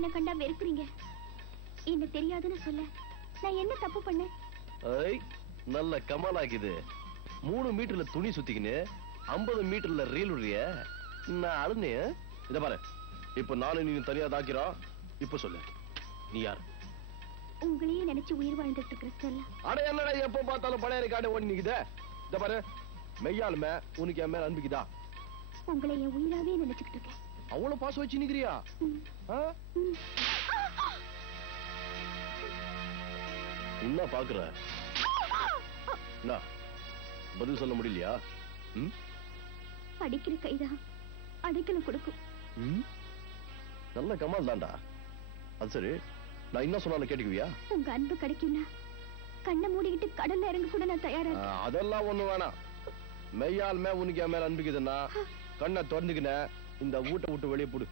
என்ன கண்டா வெறுக்குறீங்க. என்ன தெரியாதுன்னு சொல்ல நான் என்ன தப்பு பண்ணேன்? நல்ல கமாலாக்குது. 3 மீட்டர்ல துணி சுத்திக்கின்னு 50 மீட்டர்ல ரீல் உரிய நான் அழுந்தே. இத பாரு, இப்ப நானும் நீ தனியா தாக்கிறோம். இப்ப சொல்லு, நீ யார்? உங்களையே நினைச்சு உயிர் வாழ்ந்துட்டு இருக்கிற ஸ்டெல்லா. அட என்னடா எப்ப பார்த்தாலும் பழைய ரெக்கார்டு ஓடி நிக்குதே. இத பாரு, மெய்யாலுமே உனக்கு என் மேல அனுப்பிக்குதா? உங்களை என் உயிராவே நினைச்சுக்கிட்டு இருக்கேன். அவ்வளவு பாசம் வச்சு நிக்கிறியா? என்ன பாக்குற? பதில் சொல்ல முடியலையா? அடிக்கிற கைதான் அடைக்கலம் கொடுக்கும். நல்ல கமால் தான்டா. அது சரி, நான் என்ன சொன்னாலும் கேட்டுக்குவியா? உங்க அன்பு கிடைக்கும்னா கண்ணை மூடிக்கிட்டு கடல்ல இறங்க கூட நான் தயாரா. அதெல்லாம் ஒண்ணு வேணாம். மெய்யால் உனக்கு என் மேல அனுப்பிக்குதுன்னா கண்ணை திறந்துக்கின இந்த வீட்டை விட்டு வெளியே போடு.